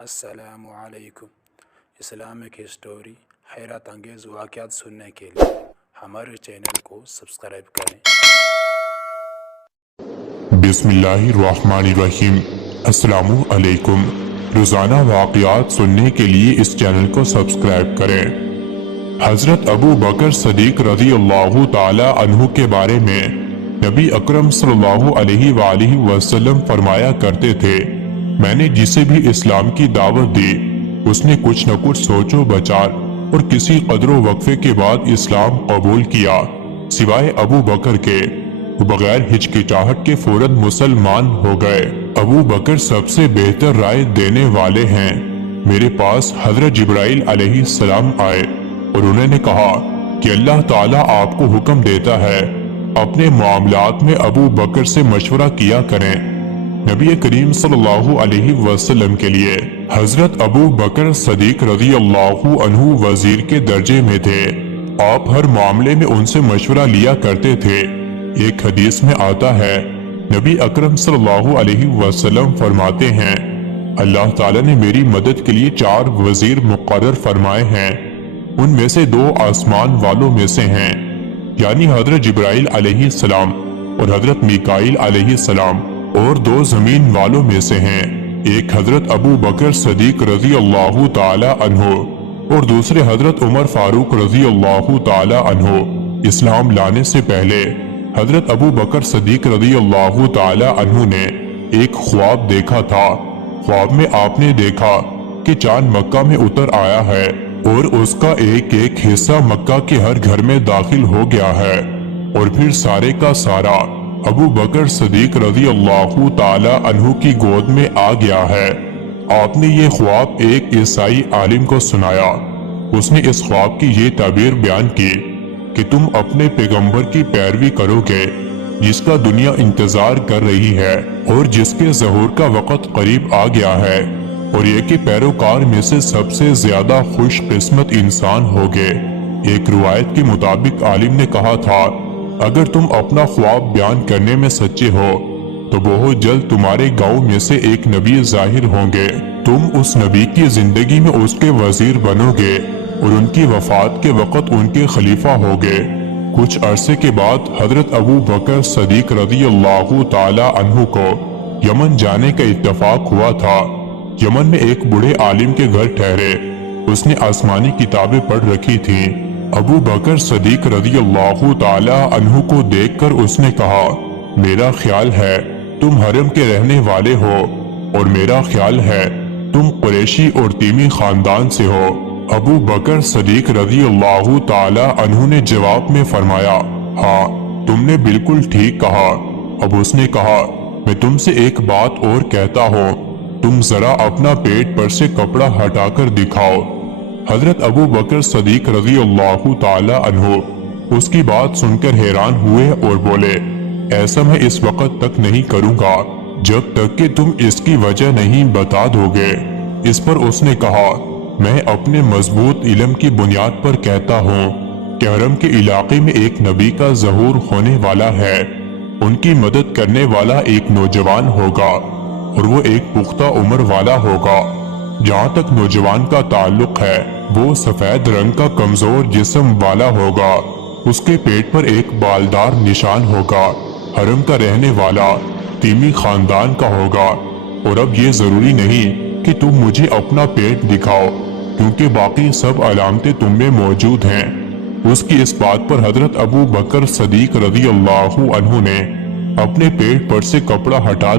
السلام علیکم۔ Islamic history حیرت انگیز واقعات سننے کے لیے ہمارے چینل کو سبسکرائب کریں۔ بسم اللہ الرحمن الرحیم۔ السلام علیکم۔ روزانہ واقعات سننے کے لیے اس چینل کو سبسکرائب کریں۔ حضرت ابو بکر صدیق رضی اللہ تعالی عنہ کے بارے میں نبی اکرم صلی اللہ علیہ وآلہ وسلم فرمایا کرتے تھے، میں نے جسے بھی اسلام کی دعوت دی اس نے کچھ نہ کچھ سوچ و بچار اور کسی قدر و وقفے کے بعد اسلام قبول کیا، سوائے ابو بکر کے، وہ بغیر ہچکچاہٹ کے فوراً مسلمان ہو گئے۔ ابو بکر سب سے بہتر رائے دینے والے ہیں۔ میرے پاس حضرت جبرائیل علیہ السلام آئے اور انہوں نے کہا کہ اللہ تعالیٰ آپ کو حکم دیتا ہے اپنے معاملات میں ابو بکر سے مشورہ کیا کریں۔ نبی کریم صلی اللہ علیہ وسلم کے لیے حضرت ابو بکر صدیق رضی اللہ عنہ وزیر کے درجے میں تھے۔ آپ ہر معاملے میں ان سے مشورہ لیا کرتے تھے۔ ایک حدیث میں آتا ہے، نبی اکرم صلی اللہ علیہ وسلم فرماتے ہیں، اللہ تعالیٰ نے میری مدد کے لیے 4 وزیر مقرر فرمائے ہیں، ان میں سے 2 آسمان والوں میں سے ہیں، یعنی حضرت جبرائیل علیہ السلام اور حضرت میکائیل علیہ السلام، اور 2 زمین والوں میں سے ہیں، ایک حضرت ابو بکر صدیق رضی اللہ تعالی عنہ اور دوسرے حضرت عمر فاروق رضی اللہ تعالی عنہ۔ اسلام لانے سے پہلے حضرت ابو بکر صدیق رضی اللہ تعالی عنہ نے ایک خواب دیکھا تھا۔ خواب میں آپ نے دیکھا کہ چاند مکہ میں اتر آیا ہے اور اس کا ایک ایک حصہ مکہ کے ہر گھر میں داخل ہو گیا ہے، اور پھر سارے کا سارا ابو بکر صدیق رضی اللہ تعالی عنہ کی گود میں آ گیا ہے۔ آپ نے یہ خواب ایک عیسائی عالم کو سنایا۔ اس نے اس خواب کی یہ تعبیر بیان کی کہ تم اپنے پیغمبر کی پیروی کرو گے جس کا دنیا انتظار کر رہی ہے اور جس کے ظہور کا وقت قریب آ گیا ہے، اور یہ کہ پیروکار میں سے سب سے زیادہ خوش قسمت انسان ہوگے۔ ایک روایت کے مطابق عالم نے کہا تھا، اگر تم اپنا خواب بیان کرنے میں سچے ہو تو بہت جلد تمہارے گاؤں میں سے ایک نبی ظاہر ہوں گے، تم اس نبی کی زندگی میں اس کے وزیر بنو گے اور ان کی وفات کے وقت ان کے خلیفہ ہوگے۔ کچھ عرصے کے بعد حضرت ابو بکر صدیق رضی اللہ تعالی عنہ کو یمن جانے کا اتفاق ہوا تھا۔ یمن میں ایک بوڑھے عالم کے گھر ٹھہرے، اس نے آسمانی کتابیں پڑھ رکھی تھیں۔ ابو بکر صدیق رضی اللہ تعالی عنہ کو دیکھ کر اس نے کہا، میرا خیال ہے تم حرم کے رہنے والے ہو، اور میرا خیال ہے تم قریشی اور تیمی خاندان سے ہو۔ ابو بکر صدیق رضی اللہ تعالی عنہ نے جواب میں فرمایا، ہاں تم نے بالکل ٹھیک کہا۔ اب اس نے کہا، میں تم سے ایک بات اور کہتا ہوں، تم ذرا اپنا پیٹ پر سے کپڑا ہٹا کر دکھاؤ۔ حضرت ابو بکر صدیق رضی اللہ تعالی عنہ اس کی بات سن کر حیران ہوئے اور بولے، ایسا میں اس وقت تک نہیں کروں گا جب تک کہ تم اس کی وجہ نہیں بتا دو گے۔ اس پر اس نے کہا، میں اپنے مضبوط علم کی بنیاد پر کہتا ہوں کہ حرم کے علاقے میں ایک نبی کا ظہور ہونے والا ہے، ان کی مدد کرنے والا ایک نوجوان ہوگا اور وہ ایک پختہ عمر والا ہوگا۔ جہاں تک نوجوان کا تعلق ہے، وہ سفید رنگ کا کمزور جسم والا ہوگا، اس کے پیٹ پر ایک بالدار نشان ہوگا، حرم کا رہنے والا تیمی خاندان کا ہوگا، اور اب یہ ضروری نہیں کہ تم مجھے اپنا پیٹ دکھاؤ کیونکہ باقی سب علامتیں تم میں موجود ہیں۔ اس کی اس بات پر حضرت ابو بکر صدیق رضی اللہ عنہ نے اپنے پیٹ پر سے کپڑا ہٹا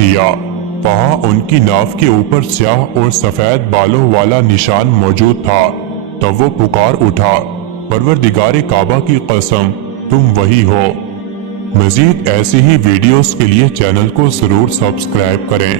دیا۔ وہاں ان کی ناف کے اوپر سیاہ اور سفید بالوں والا نشان موجود تھا۔ تب وہ پکار اٹھا، پروردگار کعبہ کی قسم تم وہی ہو۔ مزید ایسی ہی ویڈیوز کے لیے چینل کو ضرور سبسکرائب کریں۔